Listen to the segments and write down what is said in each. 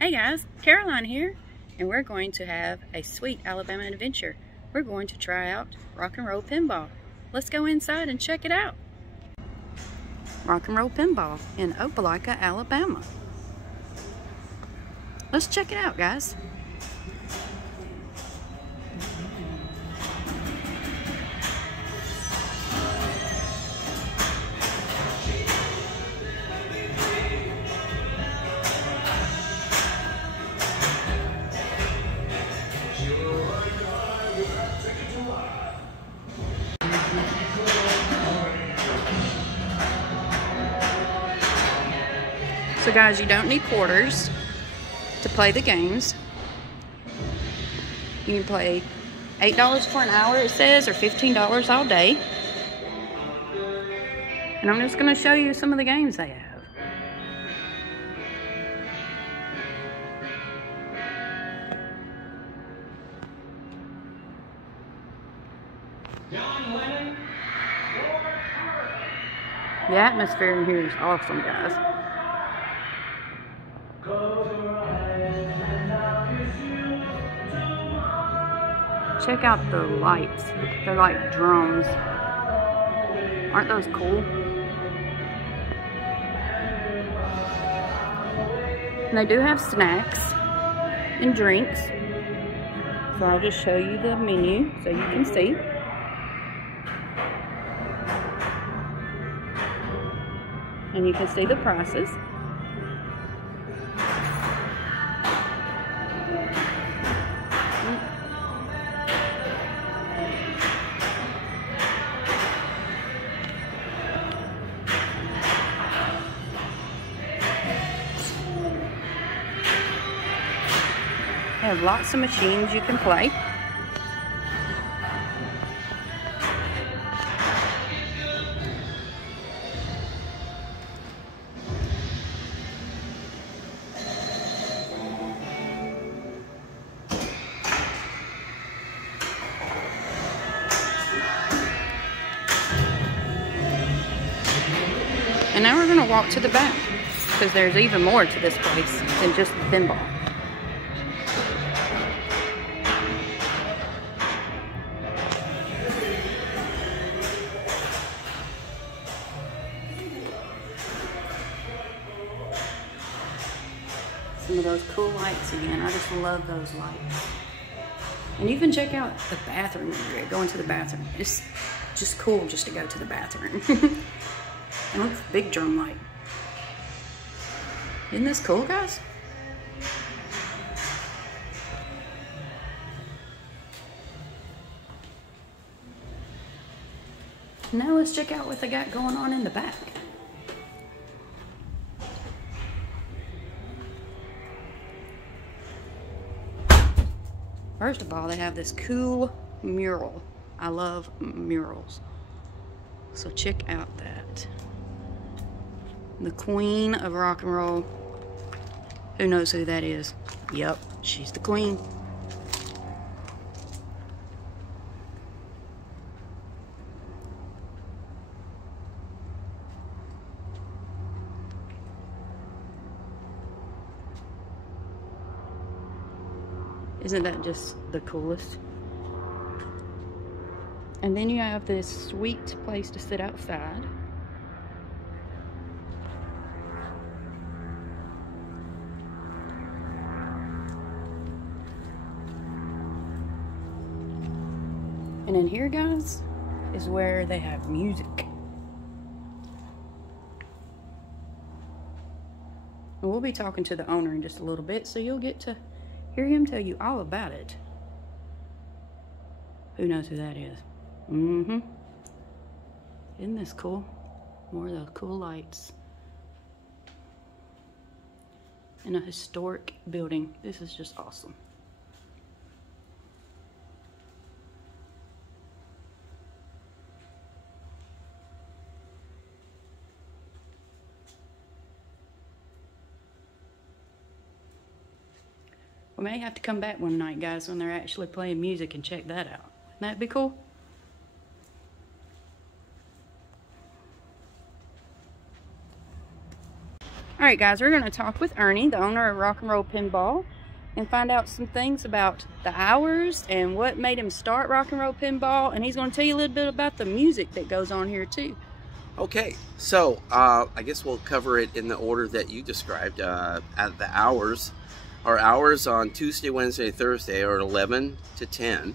Hey guys, Caroline here, and we're going to have a sweet Alabama adventure. We're going to try out rock and roll pinball. Let's go inside and check it out. Rock and roll pinball in Opelika, Alabama. Let's check it out, guys. So guys, you don't need quarters to play the games. You can play $8 for an hour, it says, or $15 all day. And I'm just going to show you some of the games they have. The atmosphere in here is awesome, guys. Check out the lights. They're like drums. Aren't those cool? And they do have snacks and drinks. So I'll just show you the menu so you can see. And you can see the prices. They have lots of machines you can play. And now we're going to walk to the back because there's even more to this place than just the pinball. Some of those cool lights again. I just love those lights. And you can check out the bathroom area, going to the bathroom. It's just cool just to go to the bathroom. And look, big drum light. Isn't this cool, guys? Now let's check out what they got going on in the back. First of all, they have this cool mural. I love murals. So check out that. The queen of rock and roll. Who knows who that is? Yep, she's the queen. Isn't that just the coolest? And then you have this sweet place to sit outside. And in here, guys, is where they have music. And we'll be talking to the owner in just a little bit, so you'll get to hear him tell you all about it. Who knows who that is? Mm-hmm. Isn't this cool? More of those cool lights. In a historic building. This is just awesome. We may have to come back one night, guys, when they're actually playing music and check that out. Wouldn't that be cool? Alright guys, we're going to talk with Ernie, the owner of Rock and Roll Pinball, and find out some things about the hours and what made him start Rock and Roll Pinball, and he's going to tell you a little bit about the music that goes on here too. Okay, so I guess we'll cover it in the order that you described. At the hours, our hours on Tuesday, Wednesday, Thursday are 11 to 10.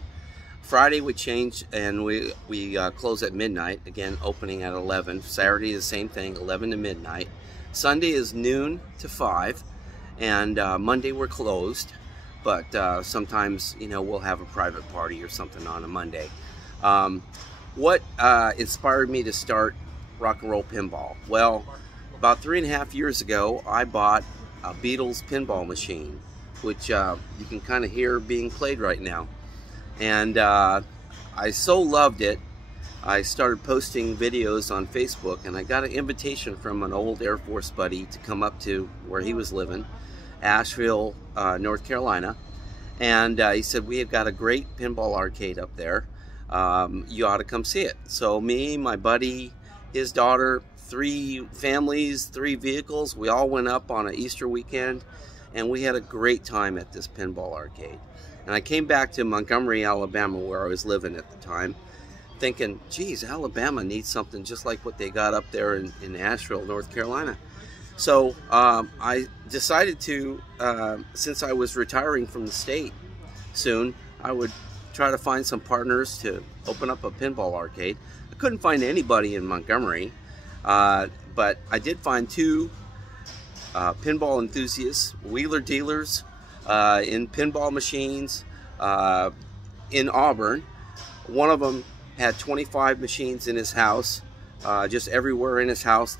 Friday we change and we close at midnight, again opening at 11. Saturday the same thing, 11 to midnight. Sunday is noon to 5, and Monday we're closed, but sometimes, you know, we'll have a private party or something on a Monday. What inspired me to start Rock and Roll Pinball? Well, about 3.5 years ago, I bought a Beatles pinball machine, which you can kind of hear being played right now. And I so loved it, I started posting videos on Facebook, and I got an invitation from an old Air Force buddy to come up to where he was living, Asheville, North Carolina. And he said, we have got a great pinball arcade up there. You ought to come see it. So me, my buddy, his daughter, 3 families, 3 vehicles, we all went up on an Easter weekend, and we had a great time at this pinball arcade. And I came back to Montgomery, Alabama, where I was living at the time, thinking, geez, Alabama needs something just like what they got up there in Asheville, North Carolina. So I decided to, since I was retiring from the state soon, I would try to find some partners to open up a pinball arcade. I couldn't find anybody in Montgomery, but I did find 2 pinball enthusiasts, wheeler dealers in pinball machines in Auburn. One of them had 25 machines in his house. Just everywhere in his house,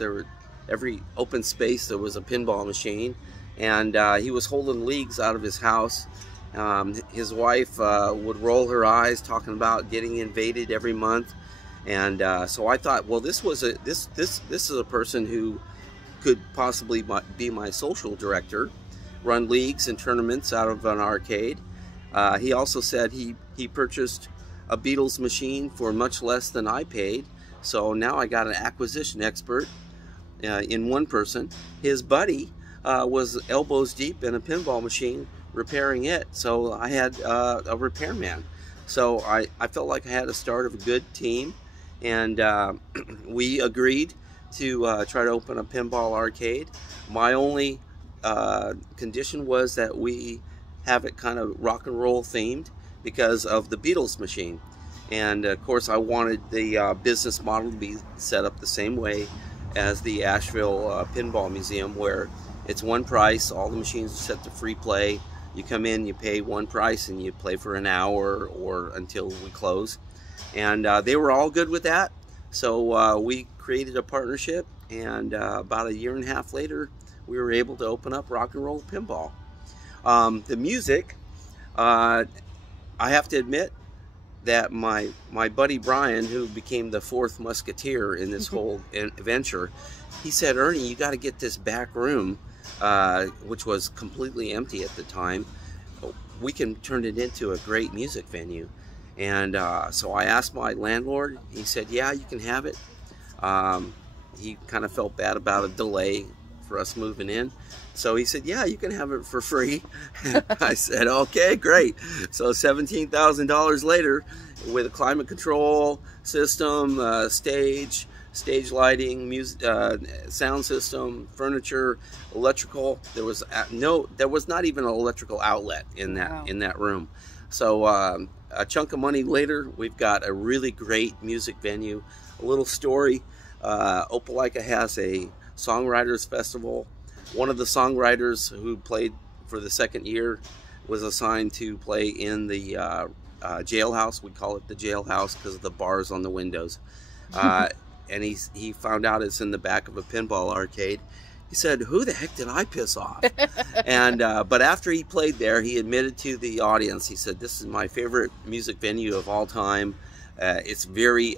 every open space there was a pinball machine, and he was holding leagues out of his house. His wife would roll her eyes talking about getting invaded every month, and so I thought, well, this is a person who could possibly be my social director, run leagues and tournaments out of an arcade. He also said he purchased a Beatles machine for much less than I paid, so now I got an acquisition expert in one person. His buddy was elbows deep in a pinball machine repairing it, so I had a repairman. So I felt like I had the start of a good team, and we agreed to try to open a pinball arcade. My only condition was that we have it kind of rock and roll themed because of the Beatles machine. And of course I wanted the business model to be set up the same way as the Asheville Pinball Museum, where it's one price, all the machines are set to free play. You come in, you pay one price, and you play for an hour or until we close. And they were all good with that, so we created a partnership, and about 1.5 years later we were able to open up Rock and Roll Pinball. The music, I have to admit that my buddy Brian, who became the 4th musketeer in this whole venture, he said, Ernie, you got to get this back room, which was completely empty at the time. We can turn it into a great music venue. And so I asked my landlord. He said, yeah, you can have it. He kind of felt bad about a delay for us moving in, so he said, yeah, you can have it for free. I said, okay, great. So $17,000 later, with a climate control system, stage lighting, music, sound system, furniture, electrical, there was not even an electrical outlet in that Wow. in that room. So a chunk of money later, we've got a really great music venue. A little story, Opelika has a Songwriters Festival. One of the songwriters who played for the 2nd year was assigned to play in the jailhouse. We call it the jailhouse because of the bars on the windows. And he found out it's in the back of a pinball arcade. He said, who the heck did I piss off? And but after he played there, he admitted to the audience, he said, this is my favorite music venue of all time. It's very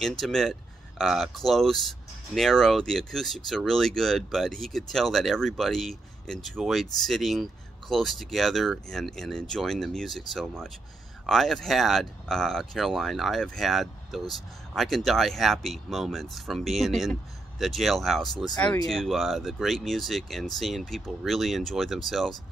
intimate, close, narrow. The acoustics are really good, but he could tell that everybody enjoyed sitting close together and enjoying the music so much. I have had, Caroline, I have had those I can die happy moments from being in the jailhouse, listening Oh, yeah. to the great music and seeing people really enjoy themselves.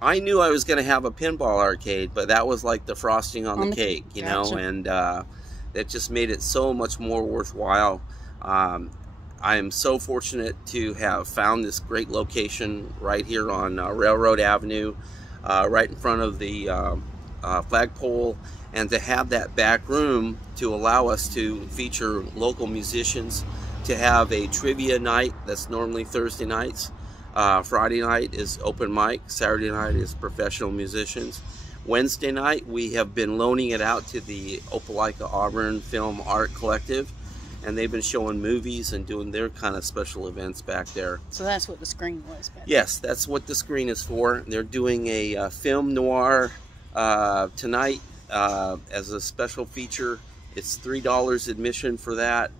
I knew I was going to have a pinball arcade, but that was like the frosting on the cake, you know, and that just made it so much more worthwhile. I am so fortunate to have found this great location right here on Railroad Avenue, right in front of the flagpole, and to have that back room to allow us to feature local musicians, to have a trivia night that's normally Thursday nights. Friday night is open mic, Saturday night is professional musicians. Wednesday night we have been loaning it out to the Opelika Auburn Film Art Collective, and they've been showing movies and doing their kind of special events back there. So that's what the screen was back Yes, that's what the screen is for. They're doing a film noir tonight as a special feature. It's $3 admission for that.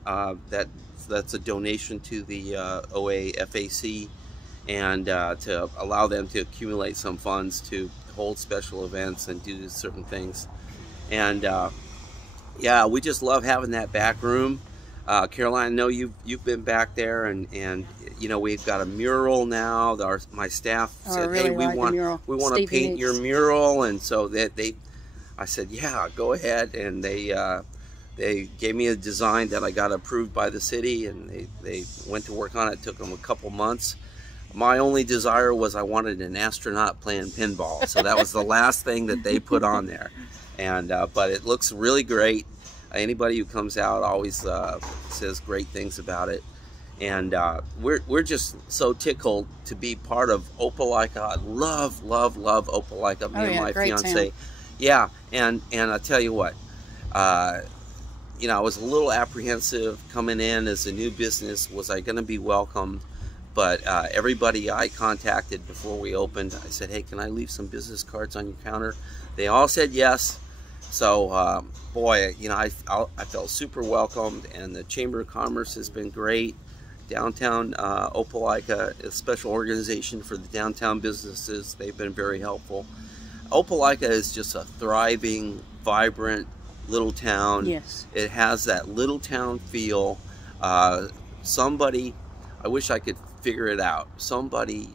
That's a donation to the OAFAC, and to allow them to accumulate some funds to hold special events and do certain things. And yeah, we just love having that back room. Caroline, I know you've been back there, and you know, we've got a mural now. My staff said, really, hey, we want to paint your mural, and so I said, yeah, go ahead, and they gave me a design that I got approved by the city, and they went to work on it. It took them a couple months. My only desire was I wanted an astronaut playing pinball, so that was the last thing that they put on there. And but it looks really great. Anybody who comes out always says great things about it, and we're just so tickled to be part of Opelika. I love Opelika. Me and my fiance. Yeah, and I tell you what, you know, I was a little apprehensive coming in as a new business. Was I going to be welcomed? But everybody I contacted before we opened, I said, hey, can I leave some business cards on your counter? They all said yes. So, boy, you know, I felt super welcomed, and the Chamber of Commerce has been great. Downtown Opelika, a special organization for the downtown businesses, they've been very helpful. Opelika is just a thriving, vibrant little town. Yes. It has that little town feel. Somebody, I wish I could figure it out. Somebody,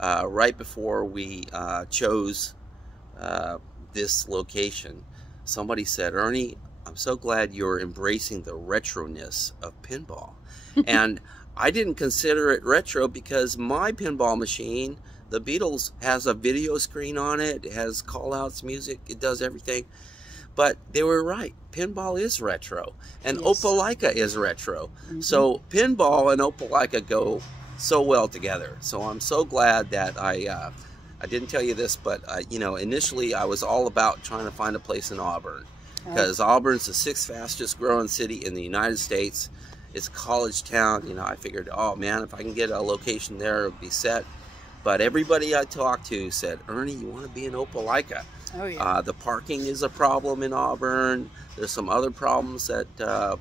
right before we chose this location, somebody said, Ernie, I'm so glad you're embracing the retroness of pinball. And I didn't consider it retro because my pinball machine, the Beatles, has a video screen on it. It has call-outs, music. It does everything. But they were right. Pinball is retro. And yes, Opelika is retro. Mm-hmm. So pinball and Opelika go so well together. So I'm so glad that I didn't tell you this, but you know, initially I was all about trying to find a place in Auburn, because Auburn's the 6th fastest growing city in the United States. It's a college town. You know, I figured, oh man, if I can get a location there, it'll be set. But everybody I talked to said, Ernie, you want to be in Opelika? Oh, yeah. The parking is a problem in Auburn. There's some other problems that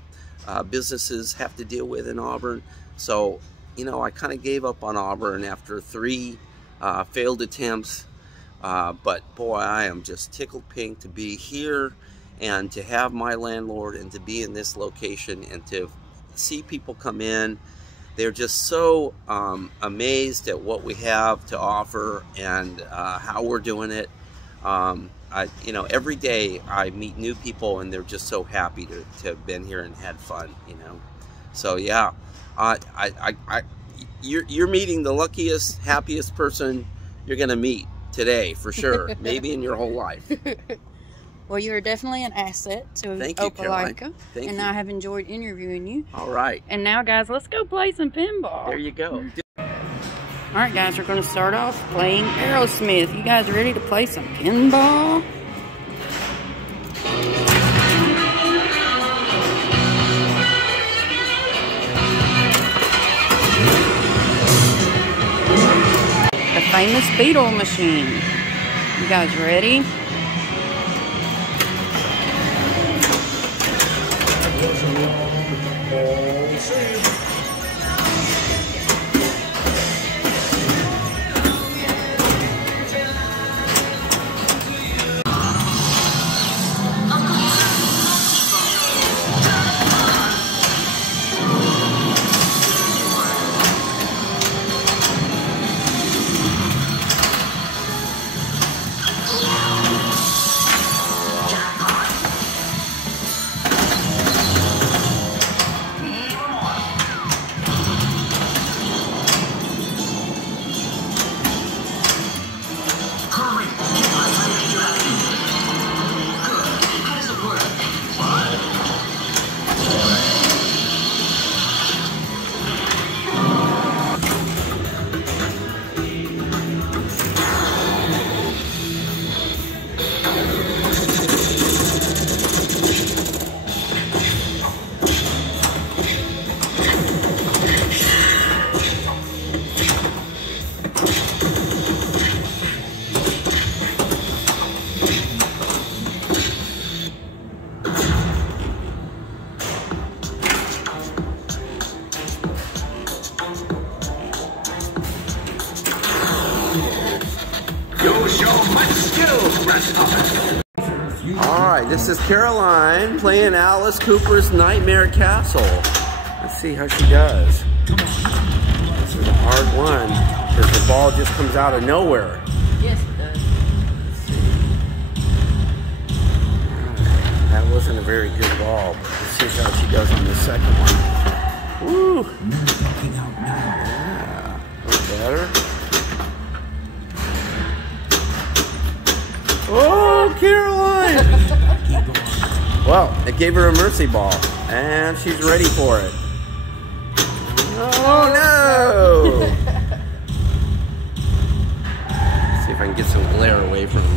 businesses have to deal with in Auburn. So, you know, I kind of gave up on Auburn after 3 failed attempts. But boy, I am just tickled pink to be here and to have my landlord and to be in this location and to see people come in. They're just so amazed at what we have to offer and how we're doing it. You know, every day I meet new people, and they're just so happy to have been here and had fun. You know, so yeah, you're meeting the luckiest, happiest person you're gonna meet today for sure. Maybe in your whole life. Well, you are definitely an asset to Opelika, and I have enjoyed interviewing you. All right. And now, guys, let's go play some pinball. There you go. All right, guys, we're going to start off playing Aerosmith. You guys ready to play some pinball? The famous Beatle machine. You guys ready? Alright, this is Caroline playing Alice Cooper's Nightmare Castle. Let's see how she does. This is a hard one because the ball just comes out of nowhere. Yes, it does. Let's see. Right, that wasn't a very good ball. Let's see how she does on the second one. Woo! Yeah, a little better. Oh, Caroline! Well, it gave her a mercy ball, and she's ready for it. Oh, no! Let's see if I can get some glare away from it.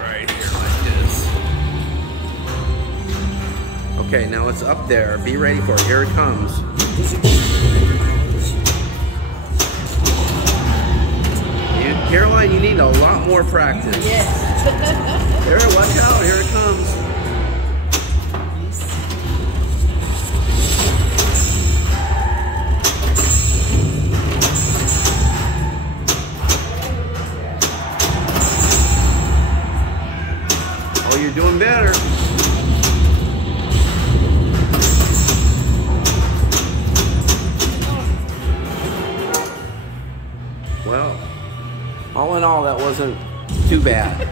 Right here, like this. Okay, now it's up there. Be ready for it. Here it comes. Caroline, you need a lot more practice. Yes. Here, watch out. Here it comes. Oh, you're doing better. Well, all in all, that wasn't too bad.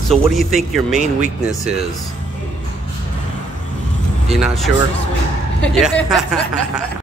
So what do you think your main weakness is? You're not sure? Yeah.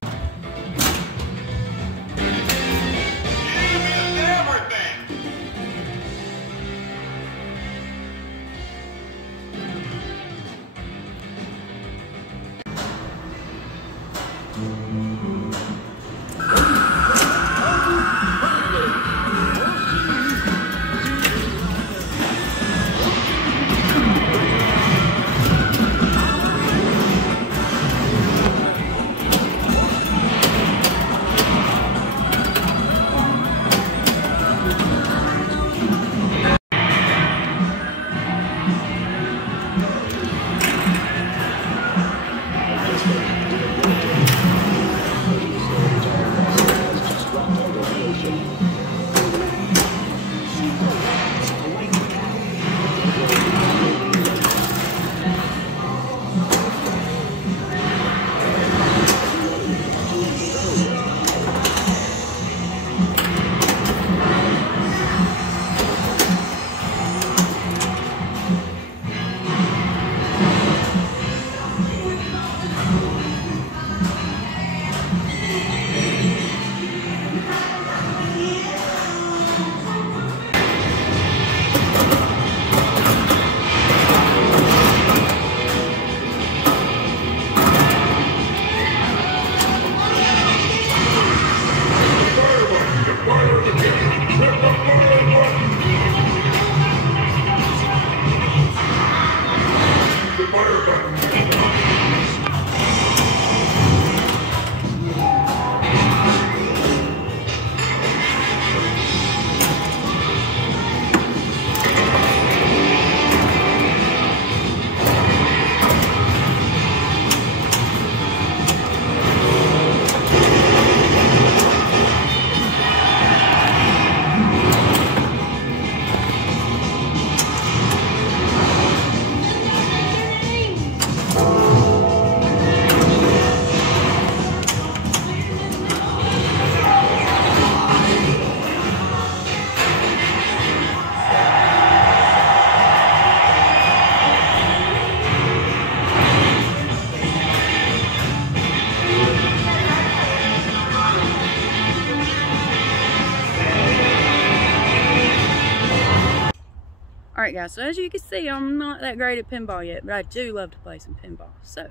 Alright guys, so as you can see, I'm not that great at pinball yet, but I do love to play some pinball. So,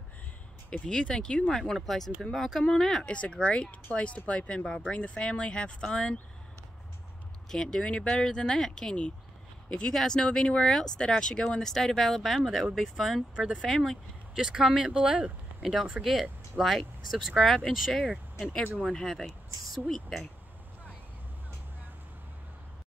if you think you might want to play some pinball, come on out. It's a great place to play pinball. Bring the family, have fun. Can't do any better than that, can you? If you guys know of anywhere else that I should go in the state of Alabama that would be fun for the family, just comment below. And don't forget, like, subscribe, and share. And everyone have a sweet day.